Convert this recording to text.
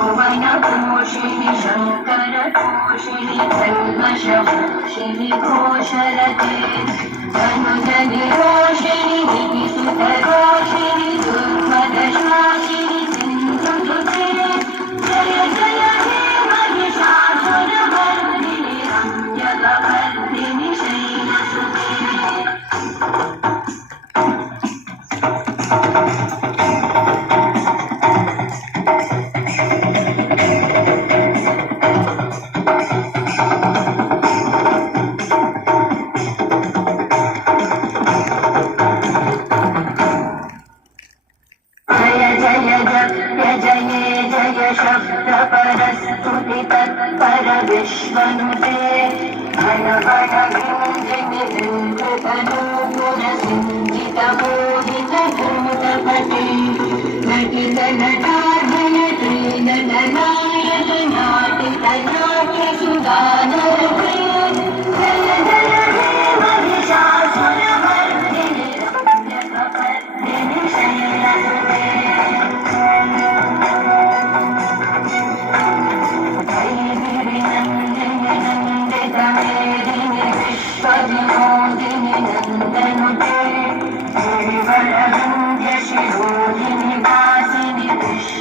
भुवनपोषिणि शङ्करतोषिणि कल्मषमोषिणि घोषरते धनुजनिरोषिणि गिरिसुतरोषिणि दुर्मदशासिनि सिन्धुसुते जय जय हे महिषासुरमर्दिनि रम्यकवर्धिनि शैलसुते। शब्दपरस्तुति तत्पर विश्वनुते घन घन गुञ्जिनि विन्दृतनूपुर सिञ्चितमोहित भूतपते नटित नटार्दन क्रीडन नायक नाटित नाट्य सुधानर